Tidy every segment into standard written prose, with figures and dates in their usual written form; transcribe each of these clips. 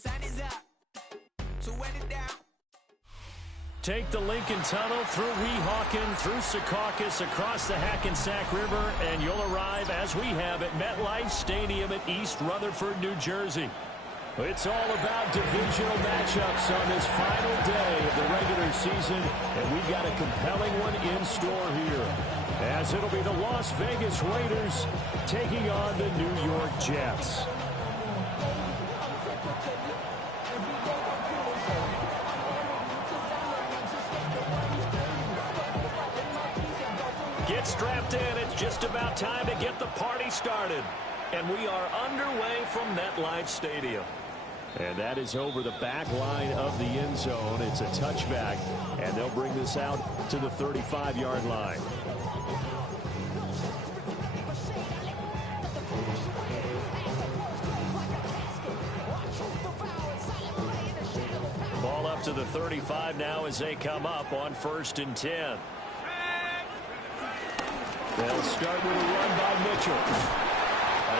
sun is up. To wet it down. Take the Lincoln Tunnel through Weehawken, through Secaucus, across the Hackensack River, and you'll arrive, as we have, at MetLife Stadium at East Rutherford, New Jersey. It's all about divisional matchups on this final day of the regular season, and we've got a compelling one in store here, as it'll be the Las Vegas Raiders taking on the New York Jets. Get strapped in. It's just about time to get the party started. And we are underway from MetLife Stadium. And that is over the back line of the end zone. It's a touchback, and they'll bring this out to the 35-yard line. Ball up to the 35 now as they come up on 1st and 10. They'll start with a run by Mitchell.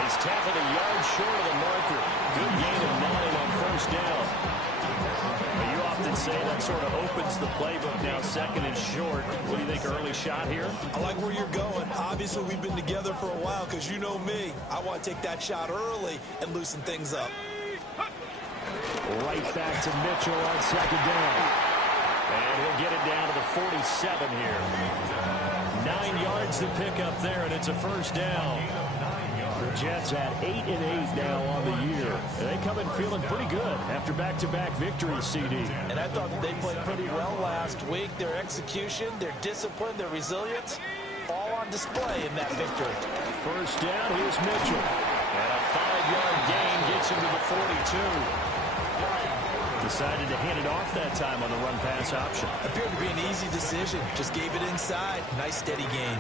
He's tackled a yard short of the marker. Good gain of 9 on 1st down. You often say that sort of opens the playbook now, 2nd and short. What do you think, early shot here? I like where you're going. Obviously, we've been together for a while because you know me. I want to take that shot early and loosen things up. Right back to Mitchell on 2nd down. And he'll get it down to the 47 here. 9 yards to pick up there, and it's a 1st down. The Jets at 8-8 now on the year. And they come in feeling pretty good after back-to-back victories, CD. And I thought they played pretty well last week. Their execution, their discipline, their resilience, all on display in that victory. 1st down, here's Mitchell. And a 5-yard gain gets him to the 42. Decided to hand it off that time on the run-pass option. Appeared to be an easy decision. Just gave it inside. Nice, steady gain.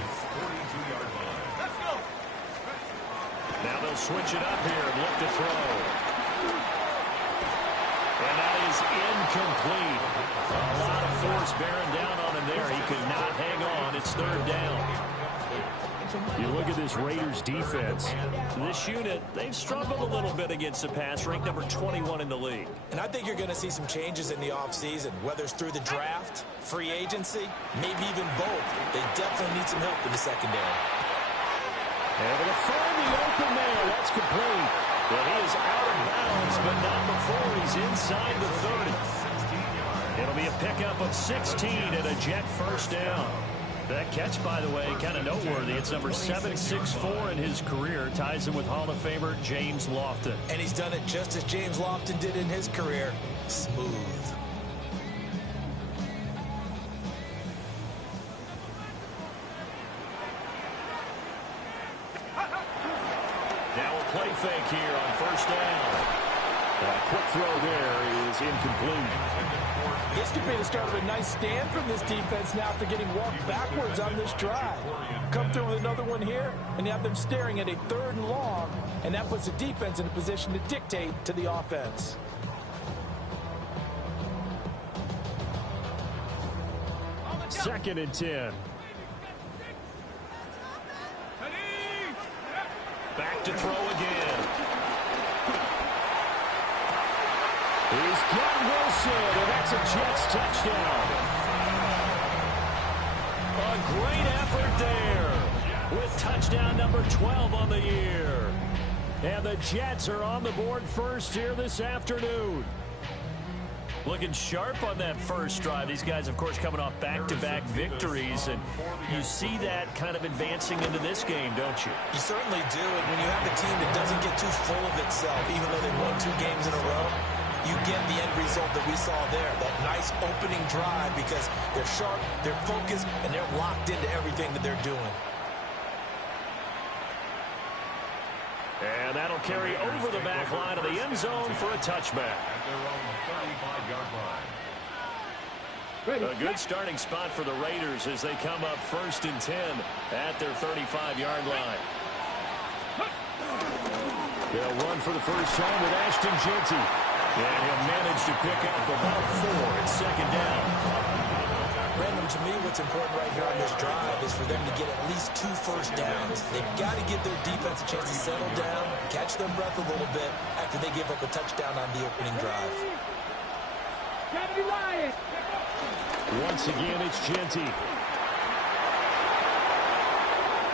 Now they'll switch it up here and look to throw. And that is incomplete. A lot of force bearing down on him there. He could not hang on. It's 3rd down. You look at this Raiders defense. This unit, they've struggled a little bit against the pass, ranked number 21 in the league. And I think you're going to see some changes in the offseason, whether it's through the draft, free agency, maybe even both. They definitely need some help in the secondary. Able to find the open man. That's complete. But he is out of bounds, but not before he's inside the 30. It'll be a pickup of 16 and a Jet 1st down. That catch, by the way, kind of noteworthy. It's number 764 in his career. Ties him with Hall of Famer James Lofton. And he's done it just as James Lofton did in his career. Smooth. Now a play fake here on 1st down. A quick throw there is incomplete. This could be the start of a nice stand from this defense now after getting walked backwards on this drive. Come through with another one here, and you have them staring at a 3rd and long, and that puts the defense in a position to dictate to the offense. Second and 10. Back to throw again. He's got Wilson, and that's a Jets touchdown. A great effort there with touchdown number 12 on the year. And the Jets are on the board first here this afternoon. Looking sharp on that first drive. These guys, of course, coming off back-to-back victories, and you see that kind of advancing into this game, don't you? You certainly do, and when you have a team that doesn't get too full of itself, even though they won 2 games in a row, you get the end result that we saw there, that nice opening drive, because they're sharp, they're focused, and they're locked into everything that they're doing. And that'll carry over the back line of the end zone for a touchback. A good starting spot for the Raiders as they come up 1st and 10 at their 35-yard line. They'll run for the first time with Ashton Jeanty. And he'll manage to pick up about 4 at 2nd down. Brandon, to me, what's important right here on this drive is for them to get at least 2 first downs. They've got to give their defense a chance to settle down, catch their breath a little bit after they give up a touchdown on the opening drive. Once again, it's Genty.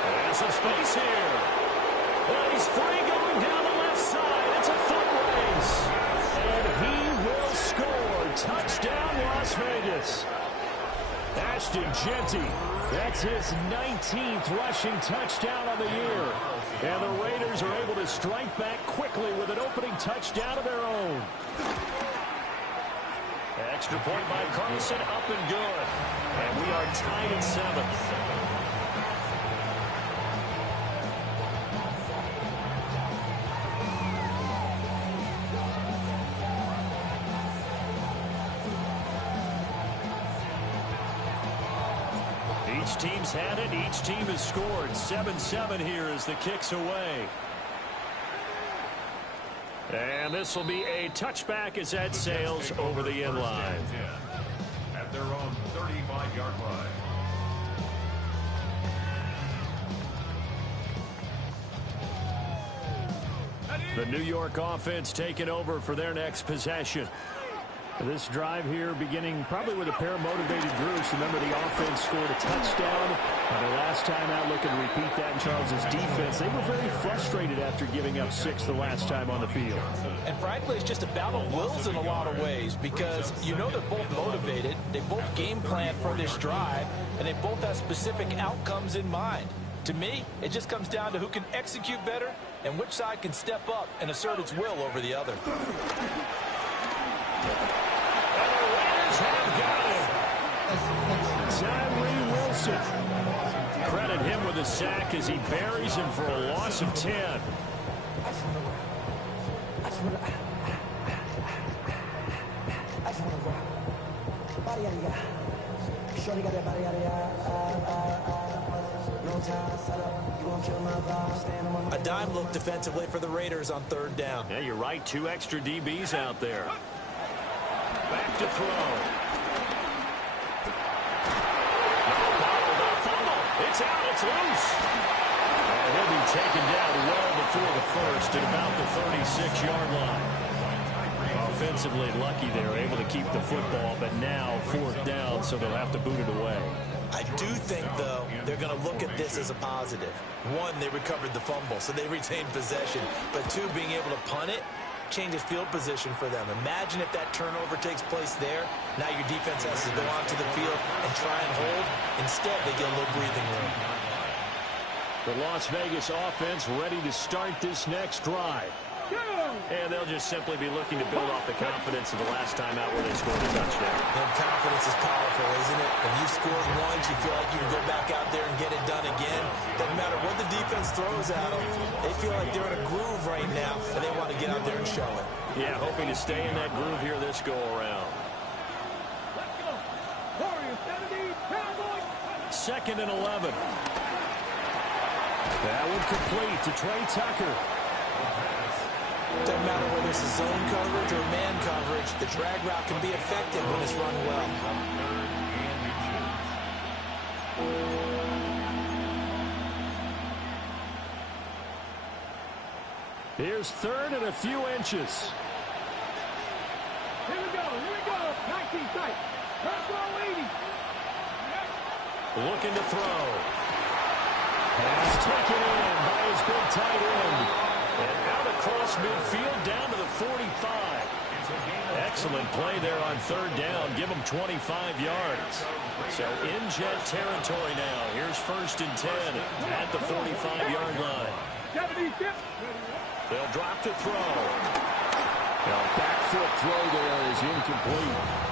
There's some space here. And he's free going down the left side. It's a foot race. And he will score. Touchdown, Las Vegas. Ashton Genty, that's his 19th rushing touchdown on the year. And the Raiders are able to strike back quickly with an opening touchdown of their own. Extra point by Carlson, up and good. And we are tied at 7. Each team's had it. Each team has scored. 7-7 here as the kick's away. And this will be a touchback as that sails over the end line. At their own 35-yard line. The New York offense taking over for their next possession. This drive here beginning probably with a pair of motivated groups. Remember, the offense scored a touchdown. And the last time out, looking to repeat that in Charles's defense. They were very frustrated after giving up 6 the last time on the field. And frankly, it's just a battle of wills in a lot of ways because you know they're both motivated. They both game plan for this drive, and they both have specific outcomes in mind. To me, it just comes down to who can execute better and which side can step up and assert its will over the other. And the Raiders have got him. Tyree Wilson. Credit him with a sack as he buries him for a loss of 10. A dime look defensively for the Raiders on 3rd down. Yeah, you're right. 2 extra DBs out there. Back to throw. It's out. It's loose. And he'll be taken down well before the first at about the 36-yard line. Offensively lucky they were able to keep the football, but now 4th down, so they'll have to boot it away. I do think, though, they're going to look at this as a positive. 1, they recovered the fumble, so they retained possession. But 2, being able to punt it changes field position for them. Imagine if that turnover takes place there. Now your defense has to go onto the field and try and hold. Instead, they get a little breathing room. The Las Vegas offense ready to start this next drive. And they'll just simply be looking to build off the confidence of the last time out where they scored a touchdown. And confidence is powerful, isn't it? When you scored once, you feel like you can go back out there and get it done again. Doesn't matter what the defense throws at them. They feel like they're in a groove right now, and they want to get out there and show it. Yeah, hoping to stay in that groove here this go-around. Let's go. Warriors 17, Cowboys. 2nd and 11. That one complete to Trey Tucker. Doesn't matter whether it's a zone coverage or man coverage, the drag route can be effective when it's run well. Here's 3rd and a few inches. Here we go. 19 tight. Let's go, 80. Looking to throw. Pass taken in by his big tight end. And out across midfield down to the 45. Excellent play there on 3rd down. Give him 25 yards. So in jet territory now. Here's 1st and 10 at the 45-yard line. 76. They'll drop to throw. Now back foot throw there is incomplete.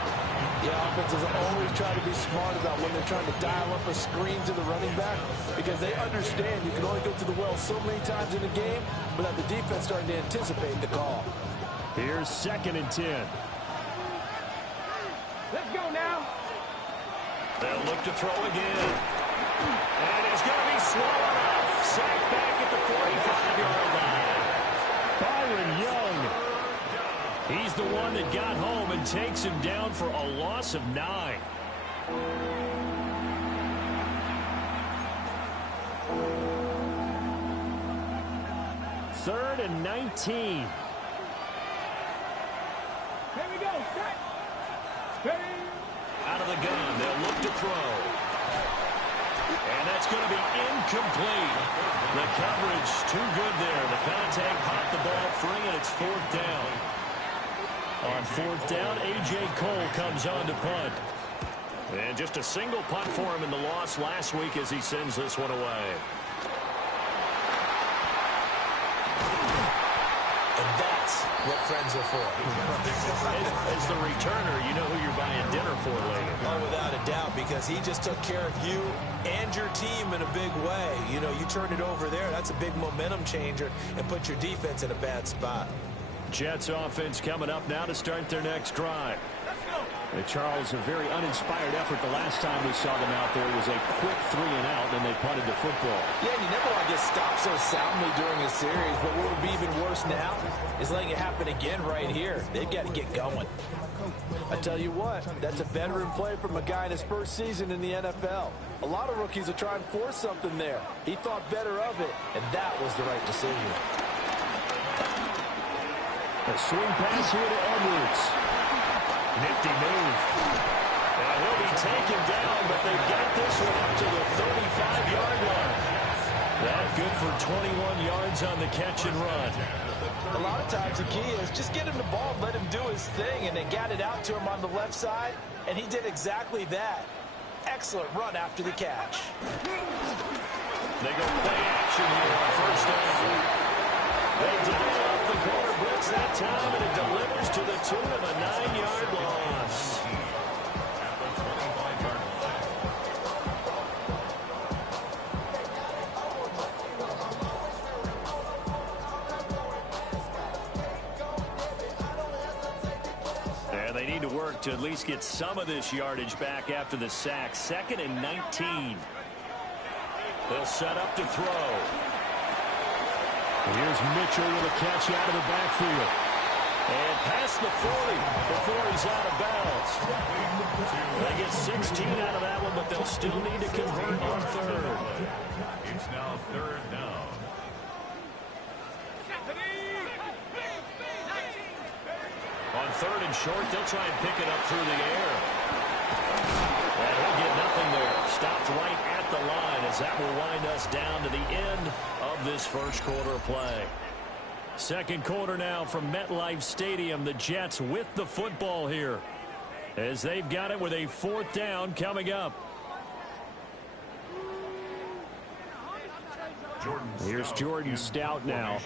The offenses always try to be smart about when they're trying to dial up a screen to the running back because they understand you can only go to the well so many times in a game without the defense starting to anticipate the call. Here's 2nd and 10. Let's go now. They'll look to throw again. And he's going to be swallowed up. Sacked back at the 45-yard line. Byron Young. He's the one that got home and takes him down for a loss of 9. Third and 19. Here we go. Set. Ready. Out of the gun. They'll look to throw. And that's going to be incomplete. The coverage too good there. The contact popped the ball free, and it's fourth down. On fourth down, A.J. Cole comes on to punt. And just a single punt for him in the loss last week as he sends this one away. And that's what friends are for. As the returner, you know who you're buying dinner for later. Oh, without a doubt, because he just took care of you and your team in a big way. You know, you turn it over there, that's a big momentum changer and put your defense in a bad spot. Jets offense coming up now to start their next drive. Charles, a very uninspired effort the last time we saw them out there. It was a quick 3-and-out, and they punted the football. Yeah, and you never want to get stopped so soundly during a series, but what would be even worse now is letting it happen again right here. They've got to get going. I tell you what, that's a veteran play from a guy in his first season in the NFL. A lot of rookies will try and force something there. He thought better of it, and that was the right decision. A swing pass here to Edwards. Nifty move. And he'll be taken down, but they've got this one up to the 35-yard line. That good for 21 yards on the catch and run. A lot of times the key is just get him the ball, let him do his thing, and they got it out to him on the left side, and he did exactly that. Excellent run after the catch. They go play action here on first down. They dial up the corner blitz that time, and it delivers to the tune of a 9-yard loss. And they need to work to at least get some of this yardage back after the sack. 2nd and 19. They'll set up to throw. Here's Mitchell with a catch out of the backfield. And past the 40 before he's out of bounds. They get 16 out of that one, but they'll still need to convert on third. It's now 3rd down. On 3rd and short, they'll try and pick it up through the air. And he'll get nothing there. Stopped right at the line as that will wind us down to the end of this first quarter of play. Second quarter now from MetLife Stadium. The Jets with the football here as they've got it with a 4th down coming up. Here's Jordan Stout now.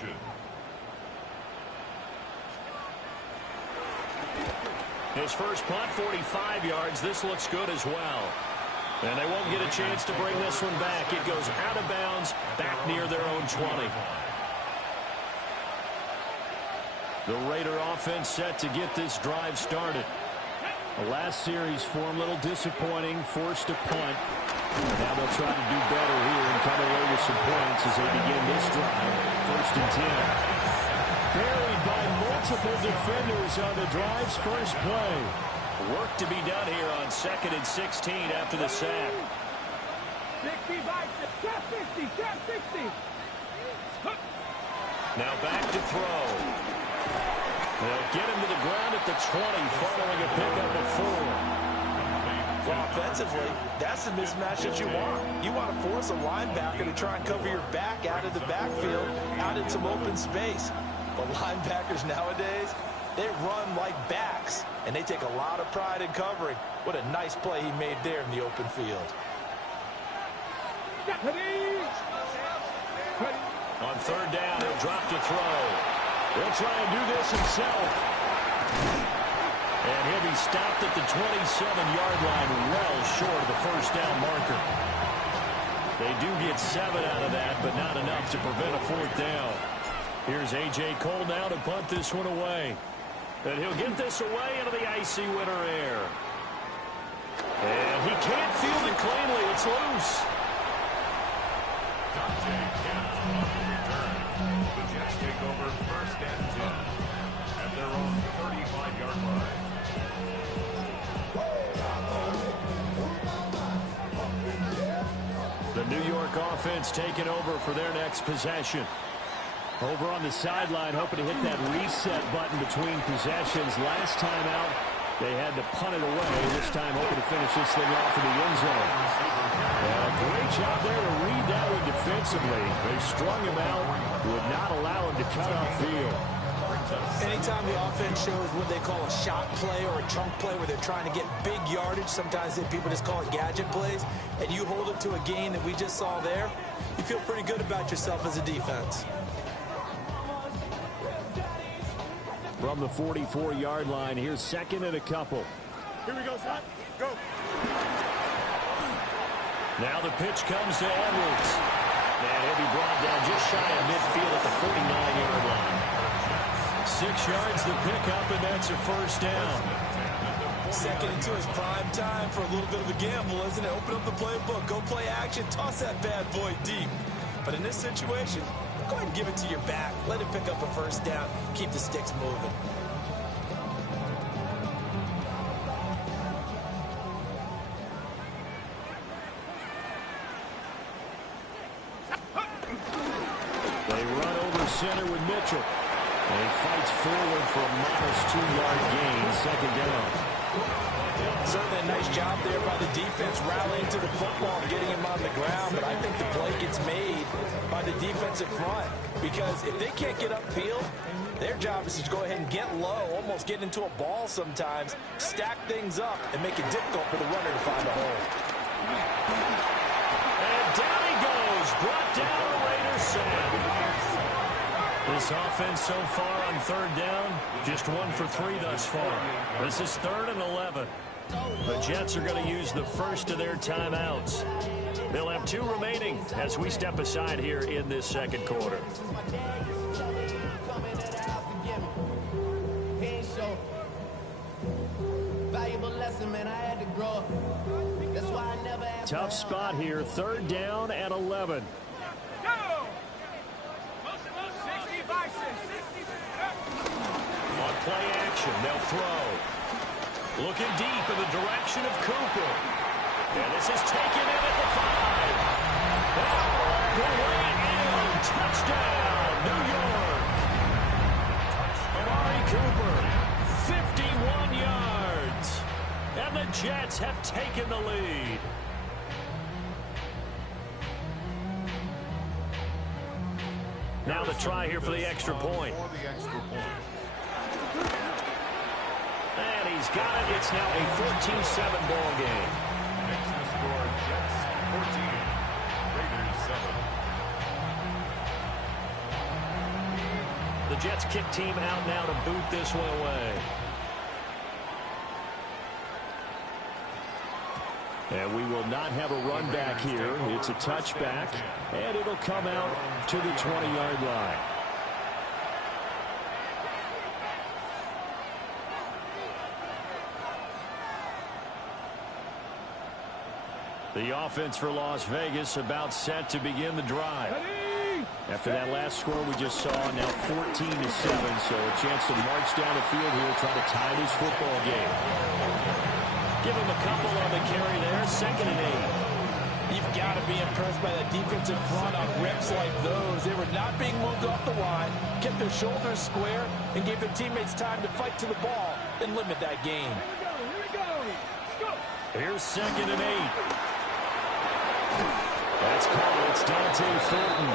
His first punt, 45 yards. This looks good as well. And they won't get a chance to bring this one back. It goes out of bounds, back near their own 20. The Raider offense set to get this drive started. The last series for him, a little disappointing, forced a punt. Now they'll try to do better here and come away with some points as they begin this drive. 1st and 10. Buried by multiple defenders on the drive's first play. Work to be done here on 2nd and 16 after the sack. 60 by 60, 60. Now back to throw. They'll get him to the ground at the 20 following a pickup of 4. Well, offensively, that's the mismatch that you want. You want to force a linebacker to try and cover your back out of the backfield, out in some open space. But linebackers nowadays, they run like backs, and they take a lot of pride in covering. What a nice play he made there in the open field. On 3rd down, he'll drop to throw. He'll try and do this himself. And he'll be stopped at the 27-yard line, well short of the first down marker. They do get 7 out of that, but not enough to prevent a 4th down. Here's A.J. Cole now to punt this one away. And he'll get this away into the icy winter air. And he can't field it cleanly. It's loose. The Jets take over 1st and 10 at their own 35-yard line. New York offense taking over for their next possession. Over on the sideline, hoping to hit that reset button between possessions. Last time out, they had to punt it away. This time, hoping to finish this thing off in the end zone. Great job there to read that one defensively. They strung him out, would not allow him to cut upfield. Anytime the offense shows what they call a shot play or a chunk play where they're trying to get big yardage, sometimes people just call it gadget plays, and you hold it to a gain that we just saw there, you feel pretty good about yourself as a defense. From the 44-yard line, here's second and a couple. Here we go, son. Go. Now the pitch comes to Edwards. And he'll be brought down just shy of midfield at the 49-yard line. 6 yards the pickup, and that's a first down. Second and 2 is prime time for a little bit of a gamble, isn't it? Open up the playbook, go play action, toss that bad boy deep. But in this situation, go ahead and give it to your back. Let him pick up a first down. Keep the sticks moving. They run over center with Mitchell. And he fights forward for a modest 2-yard gain, second down. Certainly a nice job there by the defense rallying to the football and getting him on the ground. But I think the play gets made by the defensive front. Because if they can't get upfield, their job is to go ahead and get low, almost get into a ball sometimes, stack things up, and make it difficult for the runner to find a hole. And down he goes, brought down a Raider sack. This offense so far on third down, just 1 for 3 thus far. This is 3rd and 11. The Jets are going to use the first of their timeouts. They'll have 2 remaining as we step aside here in this second quarter. Tough spot here, 3rd down and 11. On play action, they'll throw. Looking deep in the direction of Cooper. And this is taken in at the 5. All the way in. Touchdown, New York. Amari Cooper, 51 yards. And the Jets have taken the lead. Now the try here for the extra point. And he's got it. It's now a 14-7 ball game. Next to score, Jets 14, Raiders 7. The Jets kick team out now to boot this one away. And we will not have a run back here. It's a touchback, and it'll come out to the 20-yard line. The offense for Las Vegas about set to begin the drive. After that last score we just saw, now 14-7, so a chance to march down the field here, try to tie this football game. Give him a couple on the carry there, 2nd and 8. You've got to be impressed by that defensive front on rips like those. They were not being moved off the line, kept their shoulders square, and gave their teammates time to fight to the ball and limit that gain. Here we go. Here's 2nd and 8. That's called. It's Dante Fulton.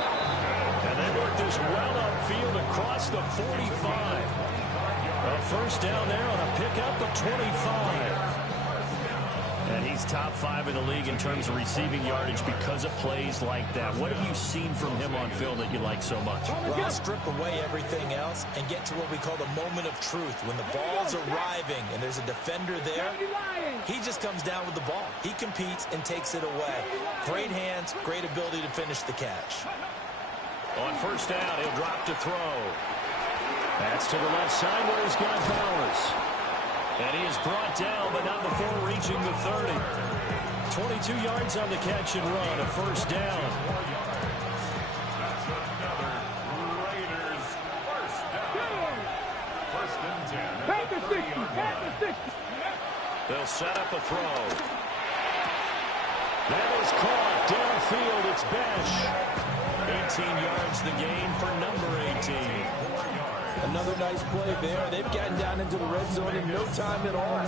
And they work this well upfield across the 45. A first down there on a pickup of 25. And he's top 5 in the league in terms of receiving yardage because of plays like that. What have you seen from him on film that you like so much? Well, strip away everything else and get to what we call the moment of truth. When the ball's arriving and there's a defender there, he just comes down with the ball. He competes and takes it away. Great hands, great ability to finish the catch. On first down, he'll drop to throw. That's to the left side where he's got Bowers. And he is brought down, but not before reaching the 30. 22 yards on the catch and run, a first down. That's another Raiders first down. 1st and 10. Back to 60. Back to 60. They'll set up a throw. That is caught downfield. It's Besh. 18 yards the gain for number 18. Another nice play there. They've gotten down into the red zone in no time at all.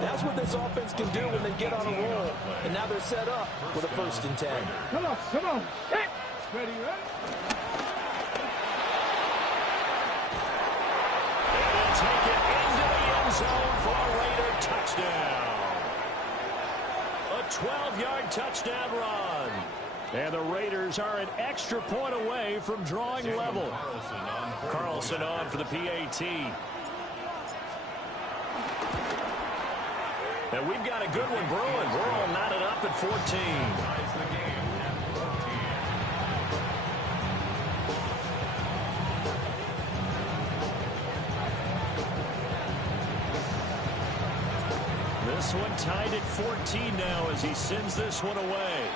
That's what this offense can do when they get on a roll. And now they're set up with a 1st and 10. Come on, come on. Hey. Ready, ready? And they'll take it into the end zone for a Raider touchdown. A 12-yard touchdown run. And the Raiders are an extra point away from drawing level. Carlson on for the PAT. And we've got a good one brewing. We're all knotted up at 14. This one tied at 14 now as he sends this one away.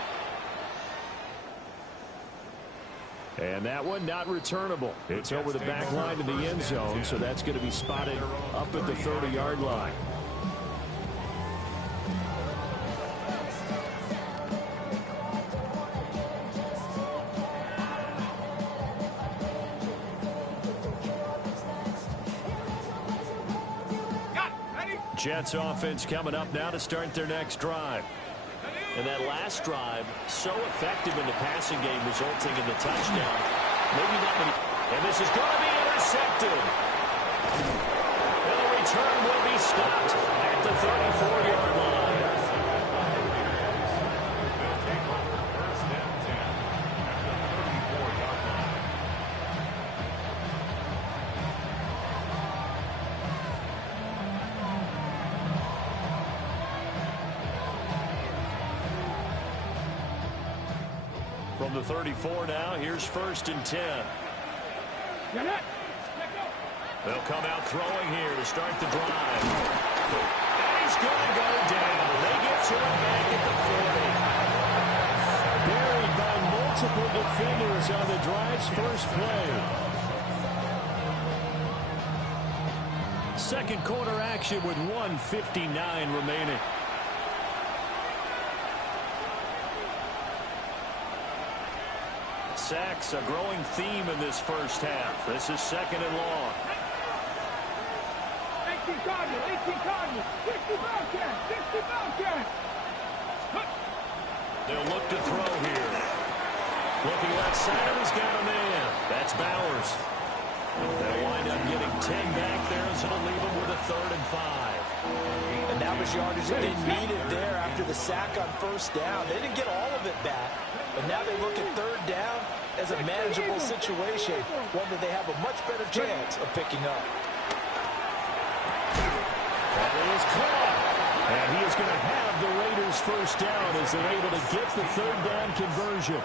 And that one not returnable. It's over the back line to the end zone, so that's going to be spotted up at the 30-yard line. Jets offense coming up now to start their next drive. And that last drive, so effective in the passing game, resulting in the touchdown. Maybe not many. And this is going to be intercepted. And the return will be stopped at the 34-yard line. From the 34 now, here's 1st and 10. They'll come out throwing here to start the drive. And he's going to go down. They get to him back at the 40. Buried by multiple defenders on the drive's first play. Second quarter action with 1:59 remaining. Sacks, a growing theme in this first half. This is 2nd and long. 18 Cardinals, 60 Bobcats, 60 Bobcats. They'll look to throw here. Looking left side, he's got a man. That's Bowers. They'll wind up getting 10 back there, so it'll leave them with a 3rd and 5. And that was yardage that they needed there after the sack on 1st down. They didn't get all of it back. But now they look at 3rd down as a manageable situation, one that they have a much better chance of picking up. That is caught. And he is going to have the Raiders' 1st down as they're able to get the 3rd down conversion.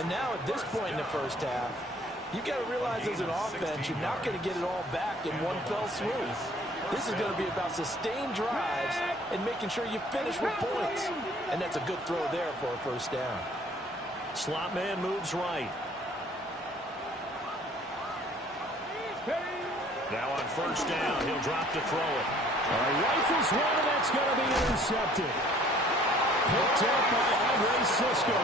And now at this point in the first half, you've got to realize as an offense, you're not going to get it all back in one fell swoop. This is going to be about sustained drives and making sure you finish with points. And that's a good throw there for a 1st down. Slot man moves right. Now on 1st down, he'll drop to throw it. Rifles one, and that's going to be intercepted. Picked up by Andre Sisco.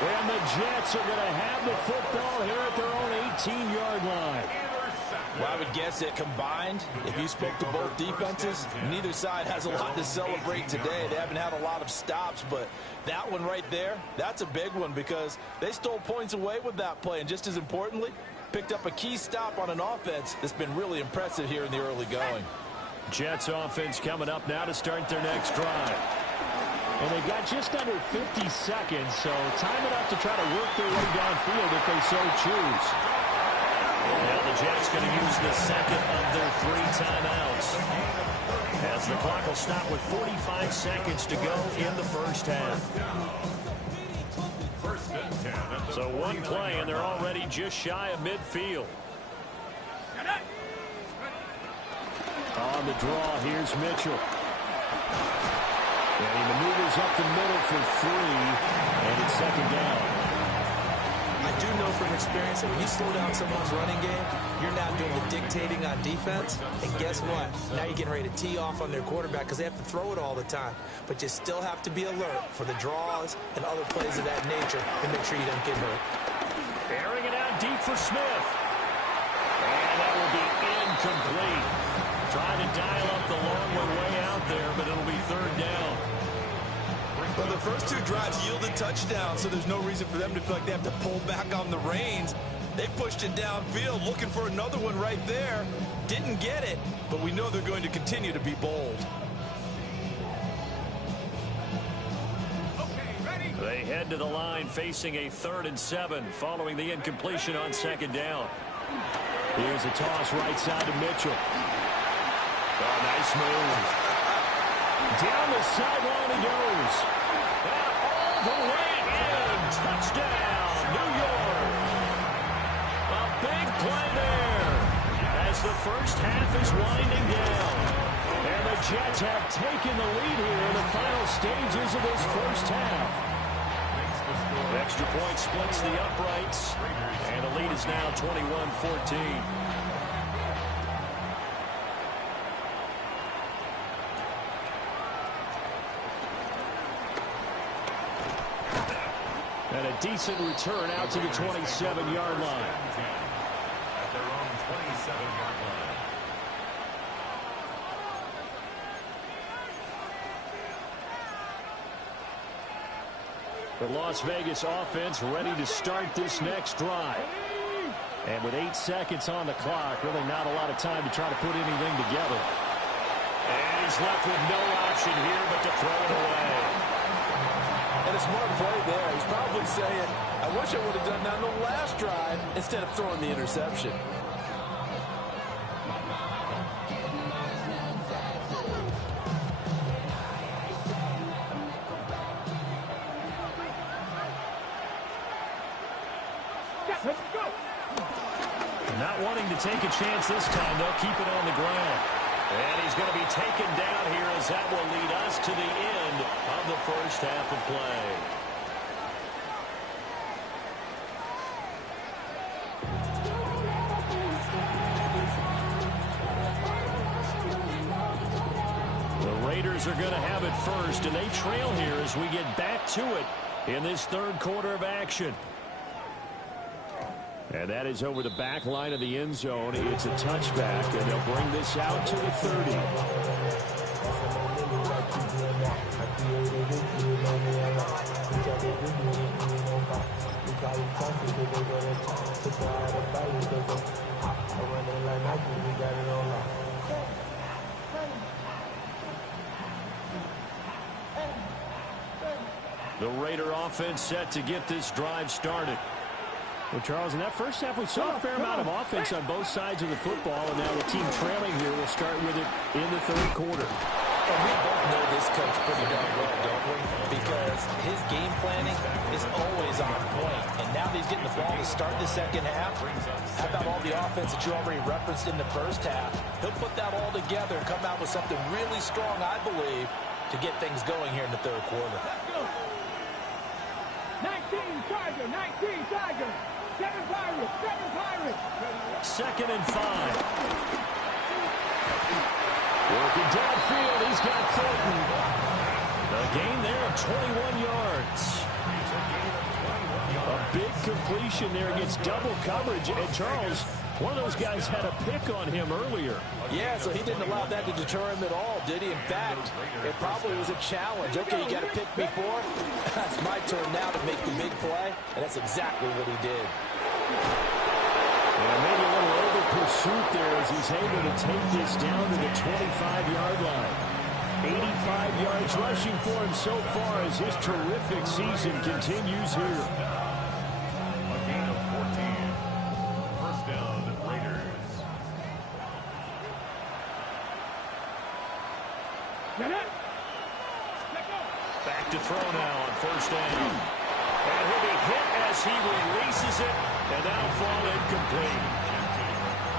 And the Jets are going to have the football here at their own 18-yard line. Well, I would guess that combined, if you spoke to both defenses, neither side has a lot to celebrate today. They haven't had a lot of stops, but that one right there, that's a big one because they stole points away with that play. And just as importantly, picked up a key stop on an offense that's been really impressive here in the early going. Jets offense coming up now to start their next drive. And they've got just under 50 seconds, so time enough to try to work their way downfield if they so choose. Now the Jets going to use the second of their 3 timeouts. As the clock will stop with 45 seconds to go in the first half. So one play, and they're already just shy of midfield. On the draw, here's Mitchell. And he maneuvers up the middle for 3, and it's 2nd down. I do know from experience that when you slow down someone's running game, you're now doing the dictating on defense. And guess what? Now you're getting ready to tee off on their quarterback because they have to throw it all the time. But you still have to be alert for the draws and other plays of that nature and make sure you don't get hurt. Airing it out deep for Smith. And that will be incomplete. Trying to dial up the long one way out there, but it'll be third down. Well, the first two drives yielded touchdowns, so there's no reason for them to feel like they have to pull back on the reins. They pushed it downfield, looking for another one right there. Didn't get it, but we know they're going to continue to be bold. They head to the line facing a 3rd and 7 following the incompletion on 2nd down. Here's a toss right side to Mitchell. Oh, nice move. Down the sideline he goes. And all the way in. Touchdown, New York. A big play there as the first half is winding down. And the Jets have taken the lead here in the final stages of this first half. Extra point splits the uprights, and the lead is now 21-14. And a decent return out to the 27-yard line. At their own 27-yard line. The Las Vegas offense ready to start this next drive. And with 8 seconds on the clock, really not a lot of time to try to put anything together. And he's left with no option here but to throw it away. And a smart play there. He's probably saying, I wish I would have done that on the last drive instead of throwing the interception. Not wanting to take a chance this time, they'll keep it on the ground. And he's going to be taken down here as that will lead us to the end of the first half of play. The Raiders are going to have it first, and they trail here as we get back to it in this third quarter of action. And that is over the back line of the end zone. It's a touchback, and they'll bring this out to the 30. The Raider offense set to get this drive started. Well, Charles, in that first half, we saw a fair amount of offense on both sides of the football, and now the team trailing here will start with it in the third quarter. And we both know this coach pretty darn well, don't we? Because his game planning is always on point. And now that he's getting the ball to start the second half, how about all the offense that you already referenced in the first half? He'll put that all together and come out with something really strong, I believe, to get things going here in the third quarter. 19 Tiger, 19 Tiger. 7 Pirates, 7 Pirates. 2nd and 5. Working downfield, he's got Thornton. A gain there of 21 yards. A big completion there against double coverage. And Charles, one of those guys had a pick on him earlier. Yeah, so he didn't allow that to deter him at all, did he? In fact, it probably was a challenge. Okay, you got to pick me for. It's my turn now to make the big play, and that's exactly what he did. Yeah, maybe a little over pursuit there as he's able to take this down to the 25-yard line. 85 yards rushing for him so far as his terrific season continues here. A gain of 14. First down, Raiders. Back to throw now on first down. And he'll be hit as he releases it, and that'll fall incomplete.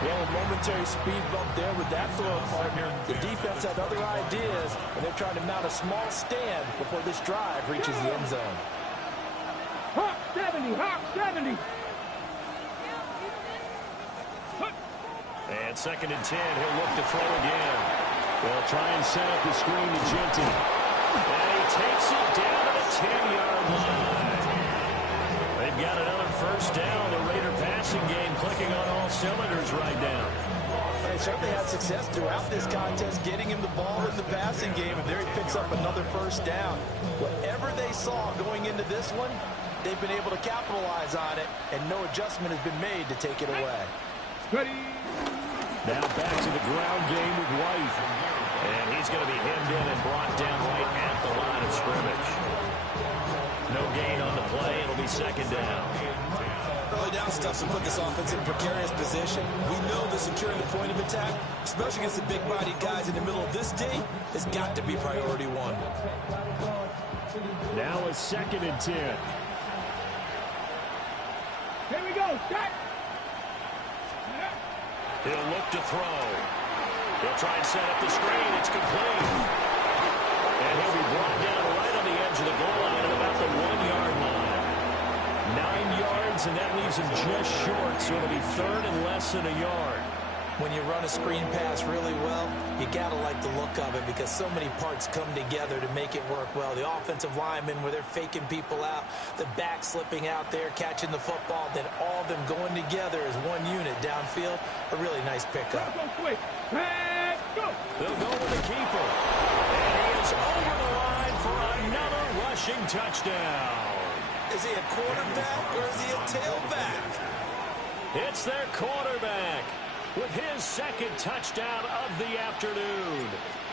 Yeah, a momentary speed bump there with that throw partner. The defense had other ideas, and they're trying to mount a small stand before this drive reaches the end zone. Hawk 70, Hawk 70. And 2nd and 10. He'll look to throw again. They'll try and set up the screen to Genty. And he takes it down to the 10-yard line. They've got another first down. The Raider passing game clicking on all cylinders right now. They certainly had success throughout this contest, getting him the ball in the passing game, and there he picks up another first down. Whatever they saw going into this one, they've been able to capitalize on it, and no adjustment has been made to take it away. Ready. Now back to the ground game with White. And he's going to be hemmed in and brought down right at the line of scrimmage. No gain on the play. It'll be 2nd down. Early down stuff to put this offense in a precarious position. We know that securing the point of attack, especially against the big-bodied guys in the middle of this D, has got to be priority one. Now a 2nd and 10. Here we go. Set. He'll look to throw. He'll try and set up the screen. It's complete. And he'll be brought down right on the edge of the goal line at about the 1-yard line. 9 yards, and that leaves him just short, so it'll be 3rd and less than a yard. When you run a screen pass really well, you got to like the look of it because so many parts come together to make it work well. The offensive linemen, where they're faking people out, the back slipping out there, catching the football, then all of them going together as one unit downfield. A really nice pickup. Go quick. Let's go. They'll go with the keeper. And he is over the line for another rushing touchdown. Is he a quarterback or is he a tailback? It's their quarterback with his 2nd touchdown of the afternoon.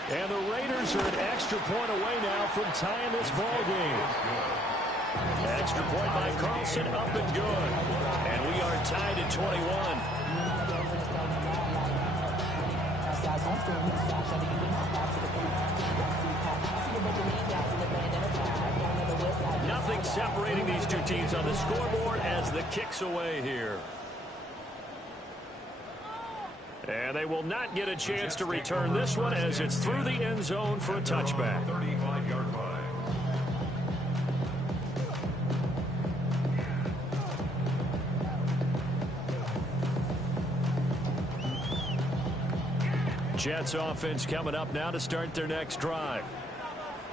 And the Raiders are an extra point away now from tying this ball game. Extra point by Carlson, up and good. And we are tied at 21. Nothing separating these two teams on the scoreboard as the kick's away here. And they will not get a chance to return this one as it's through the end zone for a touchback. 35-yard line. Jets offense coming up now to start their next drive.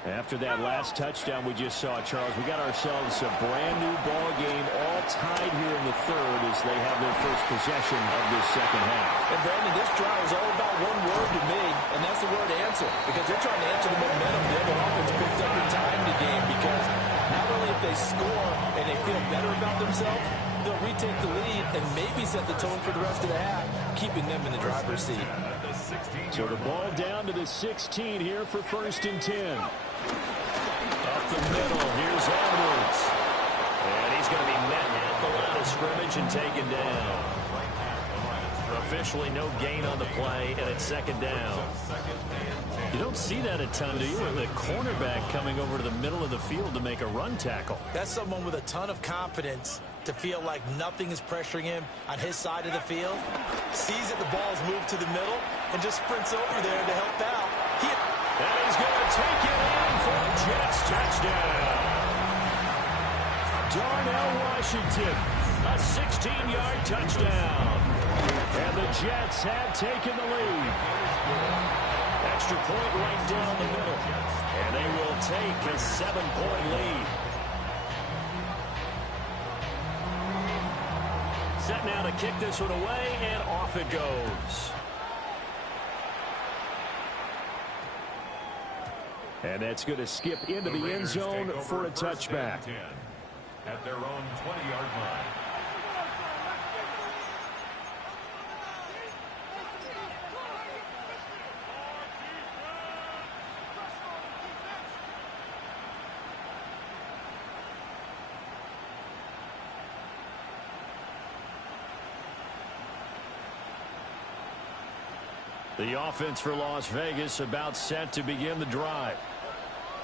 After that last touchdown we just saw, Charles, we got ourselves a brand-new ball game, all tied here in the 3rd as they have their first possession of this 2nd half. And, Brandon, this drive is all about one word to me, and that's the word answer, because they're trying to answer the momentum the other offense picked up in time in the game, because not only if they score and they feel better about themselves, they'll retake the lead and maybe set the tone for the rest of the half, keeping them in the driver's seat. So the ball down to the 16 here for 1st and 10. Up the middle, here's Edwards. And he's going to be met at the line of scrimmage and taken down. Officially no gain on the play, and it's 2nd down. You don't see that a ton, do you? With the cornerback coming over to the middle of the field to make a run tackle. That's someone with a ton of confidence to feel like nothing is pressuring him on his side of the field. Sees that the ball is moved to the middle and just sprints over there to help out. And he's going to take it in for a Jets touchdown. Darnell Washington, a 16-yard touchdown. And the Jets have taken the lead. Extra point right down the middle. And they will take a 7-point lead. Set now to kick this one away, and off it goes. And that's going to skip into the end zone for a touchback. At their own 20-yard line. The offense for Las Vegas about set to begin the drive.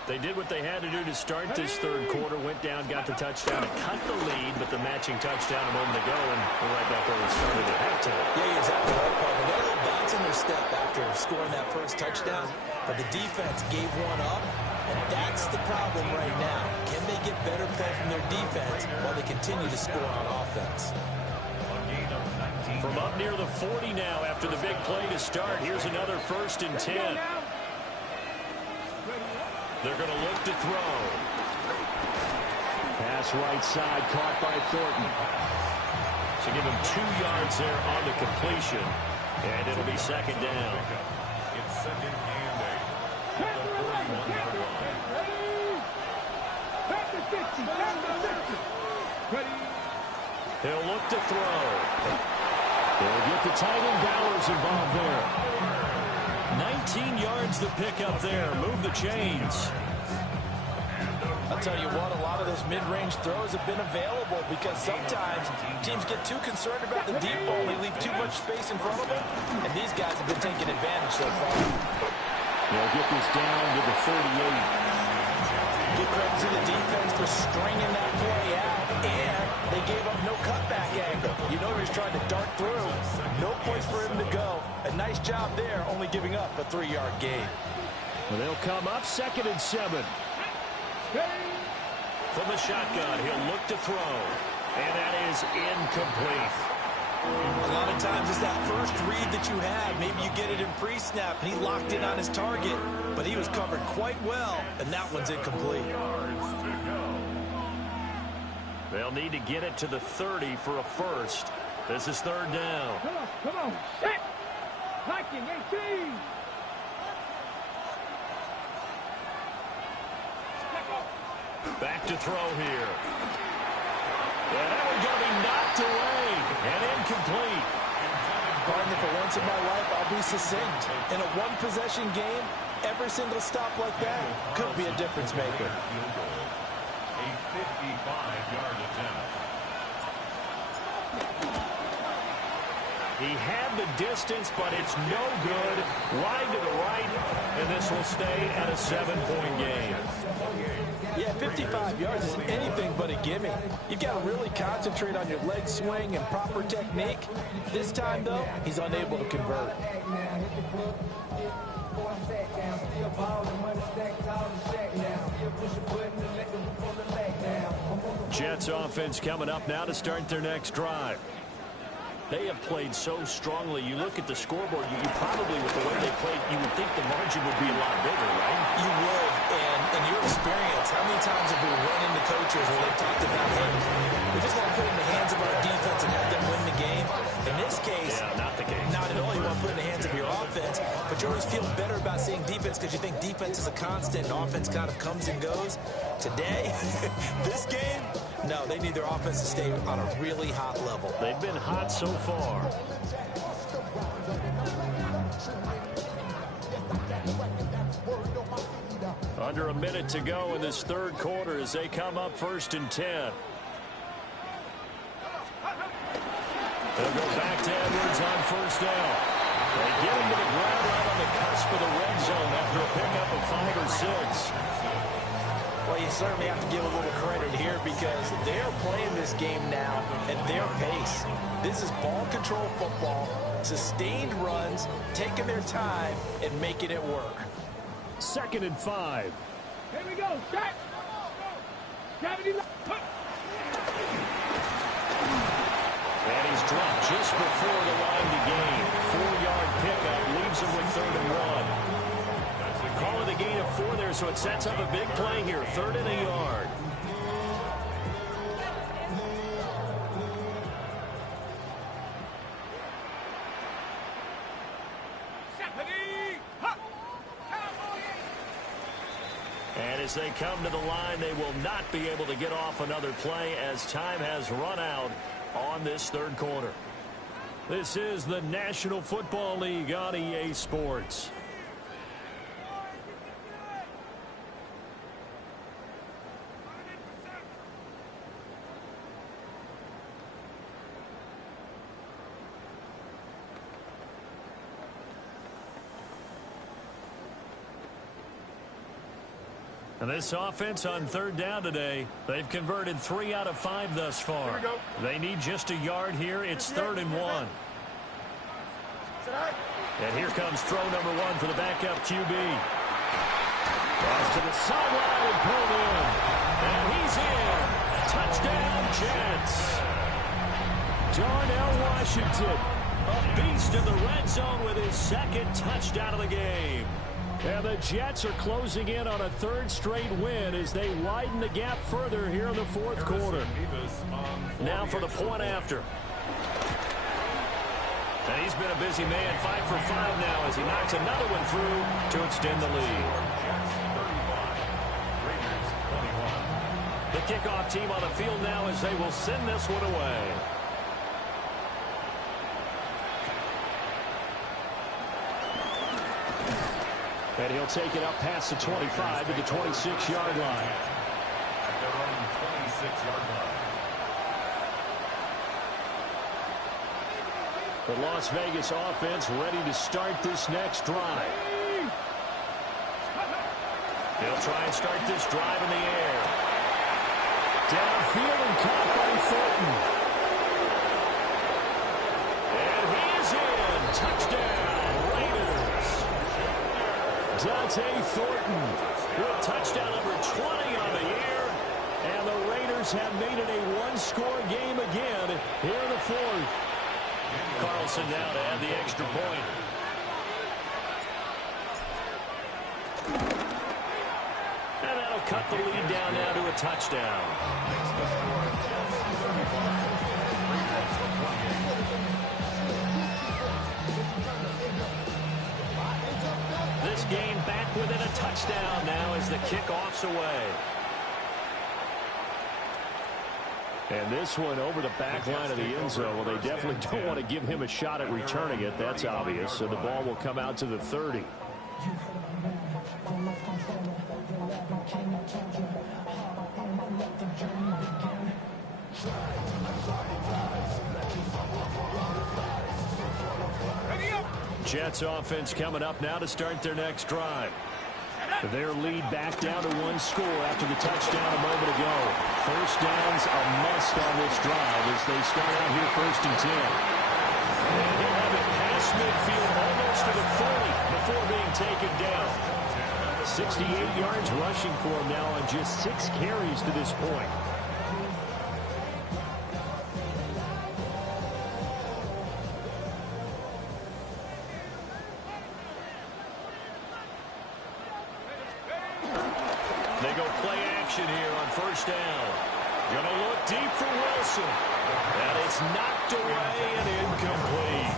They did what they had to do to start this 3rd quarter, went down, got the touchdown, and cut the lead, but the matching touchdown a moment ago, and we're right back where we started at halftime. Yeah, you're exactly right, Parker. They had a little bounce in their step after scoring that first touchdown, but the defense gave one up, and that's the problem right now. Can they get better play from their defense while they continue to score on offense? A gain of 19. From up near the 40 now after the big play to start. Here's another 1st and 10. They're going to look to throw. Pass right side, caught by Thornton. So give him 2 yards there on the completion. And it'll be 2nd down. It's 2nd and 8. The 41-yard line. Back to 60. Back to 60. Ready. He'll look to throw. They'll get the tight end Bowers involved there. 19 yards to pick up there. Move the chains. I'll tell you what, a lot of those mid-range throws have been available because sometimes teams get too concerned about the deep ball. They leave too much space in front of them, and these guys have been taking advantage so far. They'll get this down to the 38. Give credit to the defense for stringing that play out, and they gave up no cutback angle. You know he was trying to dart through. No place for him to go. A nice job there, only giving up a 3-yard gain. Well, they'll come up 2nd and 7. From the shotgun, he'll look to throw. And that is incomplete. A lot of times it's that first read that you have. Maybe you get it in pre-snap, and he locked in on his target. But he was covered quite well, and that one's incomplete. They'll need to get it to the 30 for a 1st. This is 3rd down. Come on. Set. Hiking 18. Back to throw here. And that one's going to be knocked away and incomplete. Pardon me, for once in my life, I'll be succinct. In a one-possession game, every single stop like that could be a difference maker. A 55-yard attempt. He had the distance, but it's no good. Wide to the right, and this will stay at a 7-point game. Yeah, 55 yards is anything but a gimme. You've got to really concentrate on your leg swing and proper technique. This time, though, he's unable to convert. Jets offense coming up now to start their next drive. They have played so strongly. You look at the scoreboard, you probably, with the way they played, you would think the margin would be a lot bigger, right? You would, and in your experience, how many times have we run into coaches where they've talked about, hey, we just want to put it in the hands of our defense and have them win the game? In this case, not the case. Not at all. You want to put it in the hands of your offense, but you always feel better about seeing defense because you think defense is a constant and offense kind of comes and goes. Today, this game, no, they need their offense to stay on a really hot level. They've been hot so far. Under a minute to go in this 3rd quarter as they come up 1st and 10. They'll go back to Edwards on 1st down. They get him to the ground right on the cusp of the red zone after a pickup of 5 or 6. Well, you certainly have to give a little credit here because they're playing this game now at their pace. This is ball control football, sustained runs, taking their time, and making it work. 2nd and 5. Here we go. Set. Gravity. And he's dropped just before the line to gain. 4-yard pickup leaves him with 3rd and 1. Calling the gain of 4 there, so it sets up a big play here. 3rd and a yard. And as they come to the line, they will not be able to get off another play as time has run out on this 3rd quarter. This is the National Football League on EA Sports. And this offense on 3rd down today, they've converted 3 out of 5 thus far. They need just a yard here. It's 3rd and 1. And here comes throw number 1 for the backup QB. Pass to the sideline and pulled in. And he's in. Touchdown, Jets. Darnell Washington, a beast in the red zone with his second touchdown of the game. And the Jets are closing in on a third straight win as they widen the gap further here in the fourth quarter. Now for the point after. And he's been a busy man, 5 for 5 now as he knocks another one through to extend the lead. The kickoff team on the field now as they will send this one away. And he'll take it up past the 25 to the 26-yard line. At their own 26-yard line. The Las Vegas offense ready to start this next drive. They'll try and start this drive in the air. Downfield and caught by Thornton. And he's in. Touchdown, Raiders. Dante Thornton with touchdown number 20 on the year. And the Raiders have made it a one-score game again here in the fourth. Carlson now to add the extra point. And that'll cut the lead down now to a touchdown. This game back within a touchdown now as the kickoff's away. And this one over the back line of the end zone. Well, they definitely don't want to give him a shot at returning it. That's obvious. So the ball will come out to the 30. Jets offense coming up now to start their next drive. Their lead back down to one score after the touchdown a moment ago. First down's a must on this drive as they start out here 1st and 10. And he'll have it past midfield almost to the 40 before being taken down. 68 yards rushing for him now on just 6 carries to this point. They go play action here on first down. Gonna look deep for Wilson. And it's knocked away and incomplete.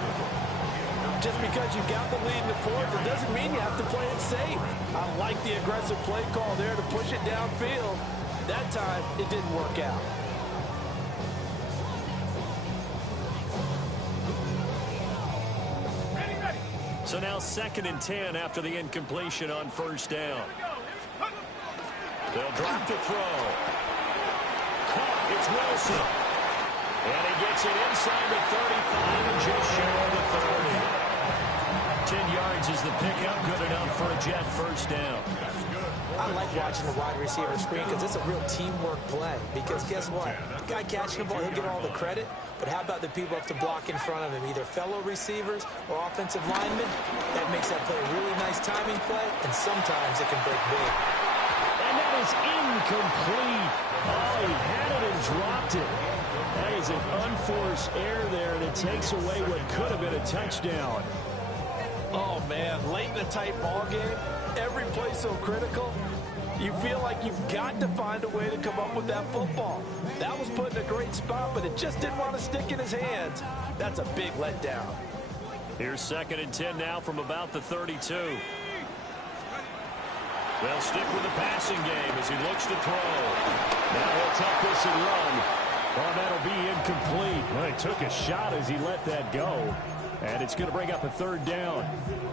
Just because you got the lead in the fourth, it doesn't mean you have to play it safe. I like the aggressive play call there to push it downfield. That time, it didn't work out. So now 2nd and 10 after the incompletion on first down. They'll drop the throw. Caught. It's Wilson. And he gets it inside the 35 and just short of the 30. 10 yards is the pickup. Good enough for a Jet first down. I like watching the wide receiver screen because it's a real teamwork play. Because guess what? The guy catching the ball, he'll get all the credit. But how about the people up to block in front of him, either fellow receivers or offensive linemen? That makes that play a really nice timing play, and sometimes it can break big. And that is incomplete. Oh, he had it and dropped it. That is an unforced error there, and it takes away what could have been a touchdown. Oh, man, late in a tight ball game, every play so critical. You feel like you've got to find a way to come up with that football. That was put in a great spot, but it just didn't want to stick in his hands. That's a big letdown. Here's 2nd and 10 now from about the 32. They'll stick with the passing game as he looks to throw. Now he'll tuck this and run. Oh, that'll be incomplete. Well, he took a shot as he let that go. And it's going to bring up a 3rd down.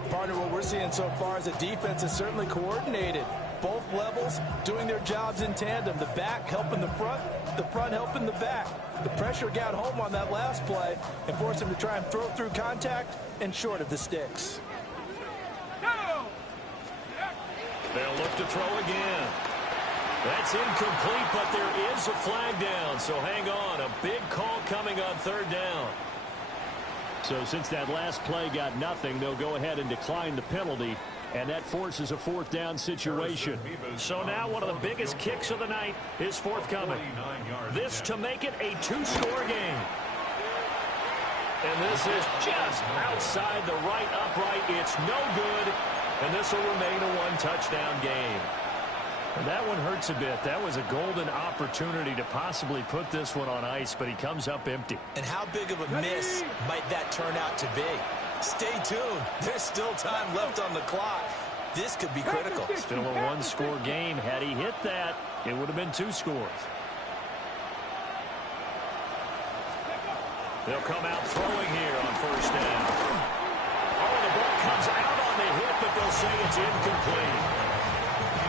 Partner, what we're seeing so far is the defense is certainly coordinated. Both levels doing their jobs in tandem. The back helping the front helping the back. The pressure got home on that last play and forced him to try and throw through contact and short of the sticks. They'll look to throw again. That's incomplete, but there is a flag down, so hang on. A big call coming on 3rd down. So since that last play got nothing, they'll go ahead and decline the penalty, and that forces a 4th down situation. So now one of the biggest kicks of the night is forthcoming. This to make it a 2-score game. And this is just outside the right upright. It's no good. And this will remain a one-touchdown game. And that one hurts a bit. That was a golden opportunity to possibly put this one on ice, but he comes up empty. And how big of a miss might that turn out to be? Stay tuned. There's still time left on the clock. This could be critical. Still a one-score game. Had he hit that, it would have been 2 scores. They'll come out throwing here on first down. Oh, the ball comes out on the hit, but they'll say it's incomplete.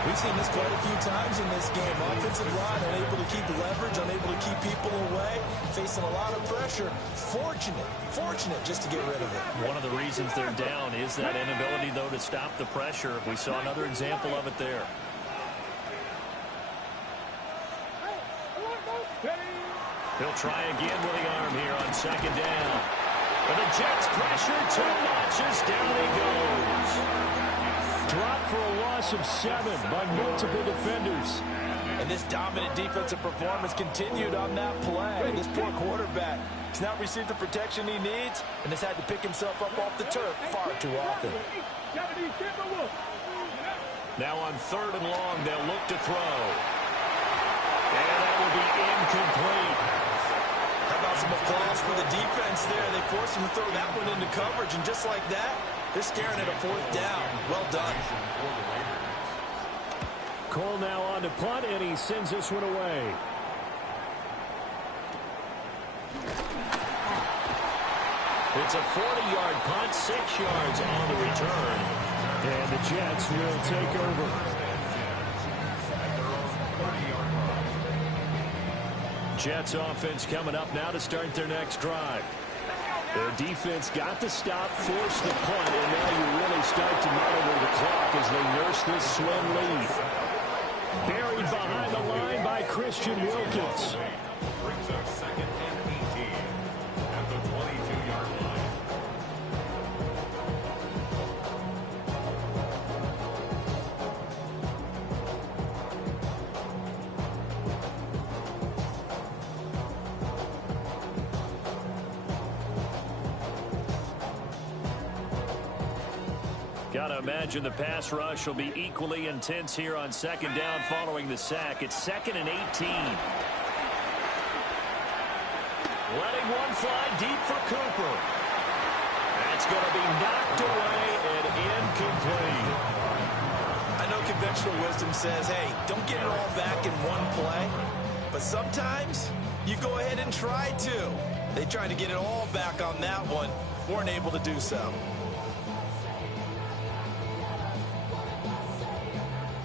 We've seen this quite a few times in this game. Offensive line unable to keep leverage, unable to keep people away, facing a lot of pressure. Fortunate just to get rid of it. One of the reasons they're down is that inability, though, to stop the pressure. We saw another example of it there. He'll try again with the arm here on second down. And the Jets pressure 2 notches. Down he goes. Dropped for a loss of 7 by multiple defenders. And this dominant defensive performance continued on that play. This poor quarterback has not received the protection he needs and has had to pick himself up off the turf far too often. Now on 3rd and long, they'll look to throw. And that will be incomplete. How about some applause for the defense there? They forced him to throw that one into coverage, and just like that, they're staring at a 4th down. Well done. Cole now on to punt, and he sends this one away. It's a 40-yard punt, 6 yards on the return. And the Jets will take over. Jets offense coming up now to start their next drive. Their defense got the stop, forced the punt, and now you really start to monitor the clock as they nurse this slim lead. Buried behind the line by Christian Wilkins. Brings up 2nd and 18 at the 22-yard line. Gotta imagine the pass rush will be equally intense here on second down following the sack. It's 2nd and 18. Letting one fly deep for Cooper. That's going to be knocked away and incomplete. I know conventional wisdom says, hey, don't get it all back in one play. But sometimes you go ahead and try to. They tried to get it all back on that one. Weren't able to do so.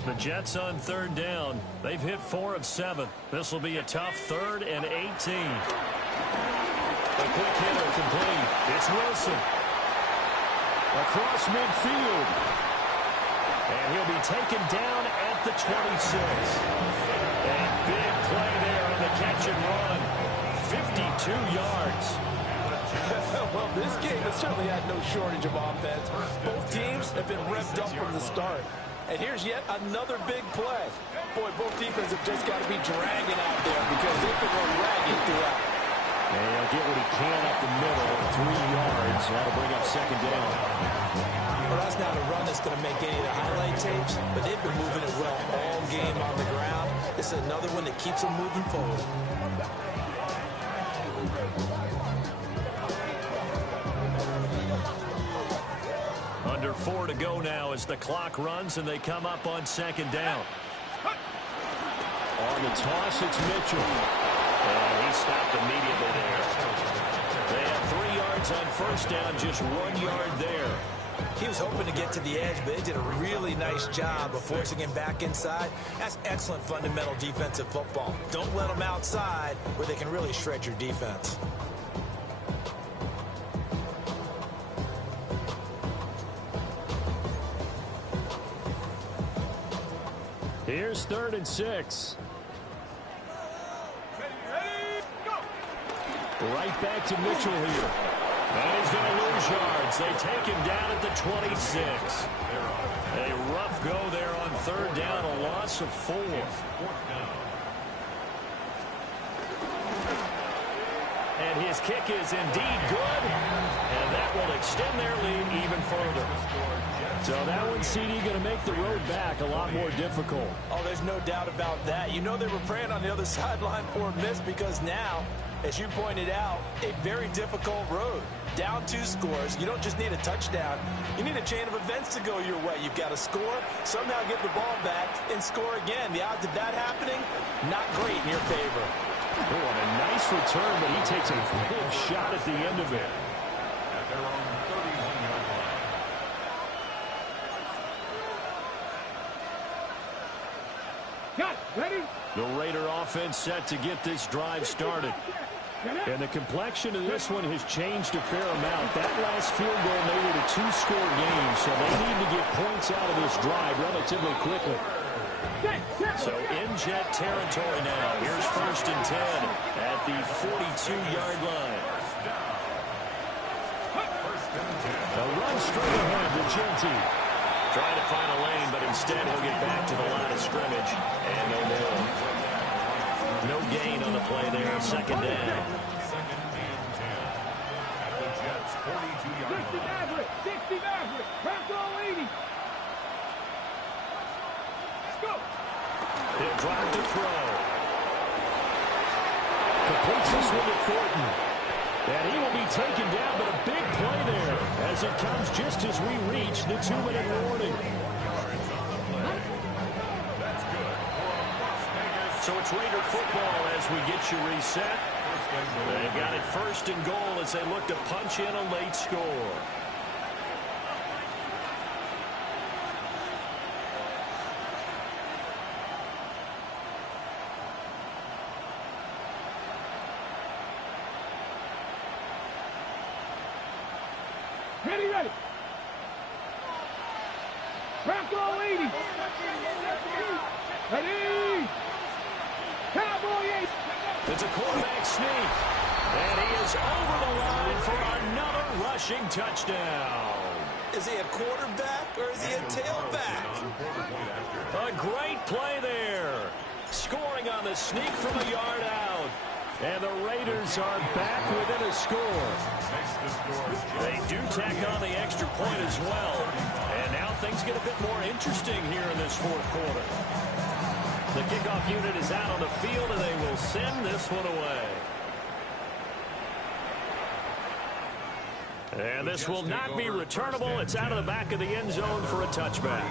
The Jets on 3rd down. They've hit 4 of 7. This will be a tough 3rd and 18. A quick hitter complete. It's Wilson. Across midfield. And he'll be taken down at the 26. A big play there on the catch and run. 52 yards. Well, this game has certainly had no shortage of offense. Both teams have been revved up from the start. And here's yet another big play. Boy, both defenses have just got to be dragging out there because they can run ragged throughout. And he'll get what he can up the middle, 3 yards. That'll bring up second down. Well, that's not a run that's going to make any of the highlight tapes, but they've been moving it well all game on the ground. This is another one that keeps them moving forward. Under 4 to go now as the clock runs and they come up on second down. On the toss, it's Mitchell. And he stopped immediately there. They have 3 yards on first down, just 1 yard there. He was hoping to get to the edge, but they did a really nice job of forcing him back inside. That's excellent fundamental defensive football. Don't let them outside where they can really shred your defense. Here's 3rd and 6. Right back to Mitchell here. And he's going to lose yards. They take him down at the 26. A rough go there on 3rd down, a loss of 4. 4th down. And his kick is indeed good, and that will extend their lead even further. So that one, CD, going to make the road back a lot more difficult. Oh, there's no doubt about that. You know they were praying on the other sideline for a miss because now, as you pointed out, a very difficult road. Down 2 scores. You don't just need a touchdown. You need a chain of events to go your way. You've got to score, somehow get the ball back, and score again. The odds of that happening, not great in your favor. Oh, and a nice return, but he takes a big shot at the end of it. At their own 31-yard line. Got it. Ready? The Raider offense set to get this drive started. And the complexion of this one has changed a fair amount. That last field goal made it a 2-score game, so they need to get points out of this drive relatively quickly. So in Jet territory now. Here's 1st and 10 at the 42-yard line. A run straight ahead to Genty. Trying to find a lane, but instead he'll get back to the line of scrimmage. And no more. No gain on the play there. 2nd down. 2nd and 10 at the Jets' 42-yard line. 60 Maverick. 60 Maverick. Crack all 80. Let's go. He'll drive to throw. Completes this one to Thornton. And he will be taken down, but a big play there as it comes just as we reach the 2-minute warning. That's good for Las Vegas. So it's Raider football as we get you reset. They've got it 1st and goal as they look to punch in a late score. Ready, ready. Crack all 80. Ready. Cowboy 8. It's a quarterback sneak. And he is over the line for another rushing touchdown. Is he a quarterback or is he a tailback? A great play there. Scoring on the sneak from a yard out. And the Raiders are back within a score. They do tack on the extra point as well. And now things get a bit more interesting here in this 4th quarter. The kickoff unit is out on the field, and they will send this one away. And this will not be returnable. It's out of the back of the end zone for a touchback.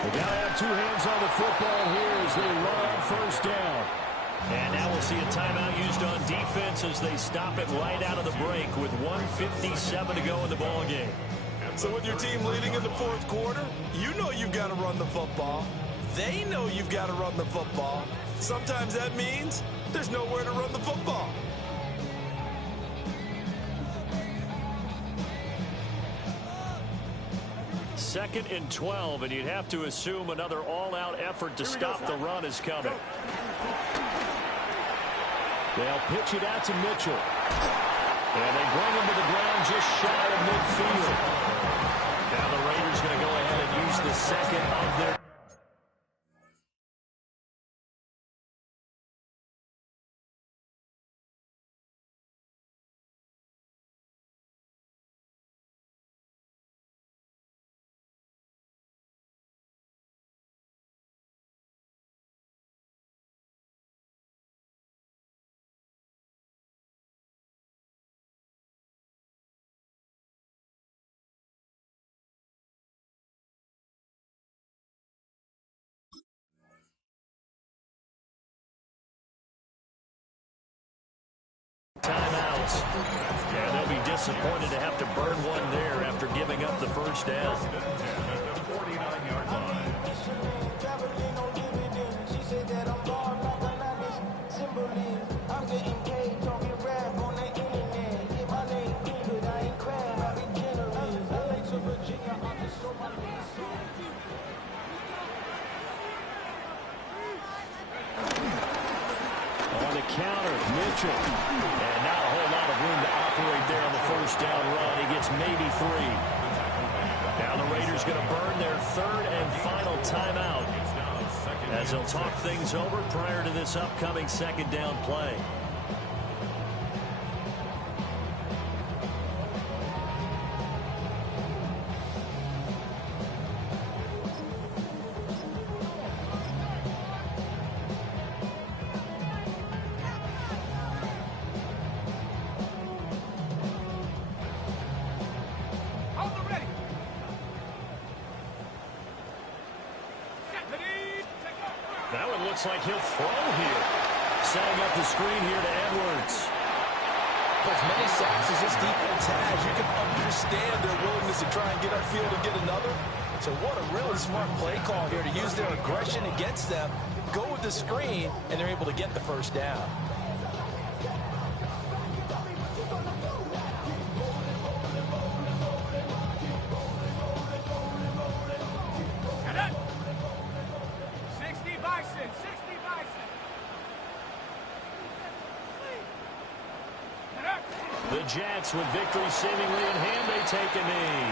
They got to have 2 hands on the football here as they run on 1st down. And now we'll see a timeout used on defense as they stop it right out of the break with 1:57 to go in the ballgame. So with your team leading in the 4th quarter, you know you've got to run the football. They know you've got to run the football. Sometimes that means there's nowhere to run the football. Second and 12, and you'd have to assume another all-out effort to stop the run is coming. They'll pitch it out to Mitchell. And they bring him to the ground just shy of midfield. Now the Raiders going to go ahead and use the second of their... timeouts. And they'll be disappointed to have to burn one there after giving up the 1st down. At the 49-yard line. Mitchell. And not a whole lot of room to operate there on the first down run. He gets maybe 3. Now the Raiders going to burn their third and final timeout as they'll talk things over prior to this upcoming second down play. Looks like he'll throw here. Setting up the screen here to Edwards. As many sacks as this defense has, you can understand their willingness to try and get upfield and get another. So what a really smart play call here to use their aggression against them, go with the screen, and they're able to get the first down. The Jets with victory seemingly in hand, they take a knee.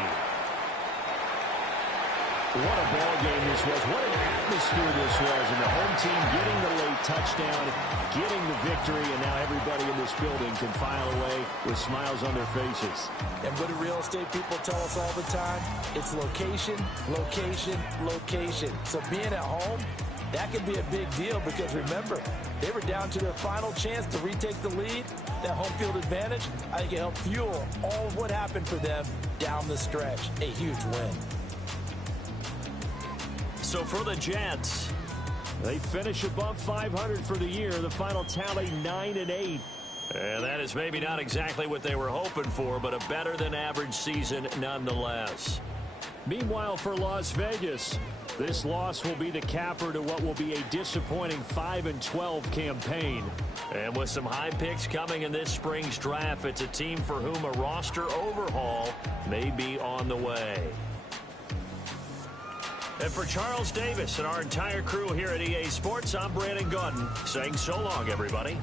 What a ball game this was. What an atmosphere this was. And the home team getting the late touchdown, getting the victory, and now everybody in this building can file away with smiles on their faces. And what do real estate people tell us all the time? It's location, location, location. So being at home, that could be a big deal because, remember, they were down to their final chance to retake the lead. That home field advantage, I think it helped fuel all of what happened for them down the stretch. A huge win. So for the Jets, they finish above 500 for the year. The final tally 9-8. And that is maybe not exactly what they were hoping for, but a better than average season nonetheless. Meanwhile, for Las Vegas, this loss will be the capper to what will be a disappointing 5-12 campaign. And with some high picks coming in this spring's draft, it's a team for whom a roster overhaul may be on the way. And for Charles Davis and our entire crew here at EA Sports, I'm Brandon Gaudin saying so long, everybody.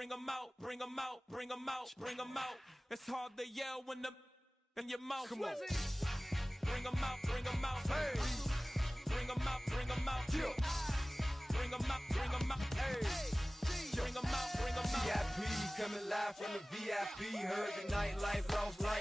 bring 'em out, bring 'em out, bring 'em out, bring 'em out. It's hard to yell when the in your mouth. Come on. Bring 'em out, bring 'em out. Hey. Bring 'em out, bring 'em out. Yeah. Bring 'em out, bring 'em out. Hey. Bring 'em out, bring 'em out. VIP coming live from the VIP. Heard the nightlife, lost life.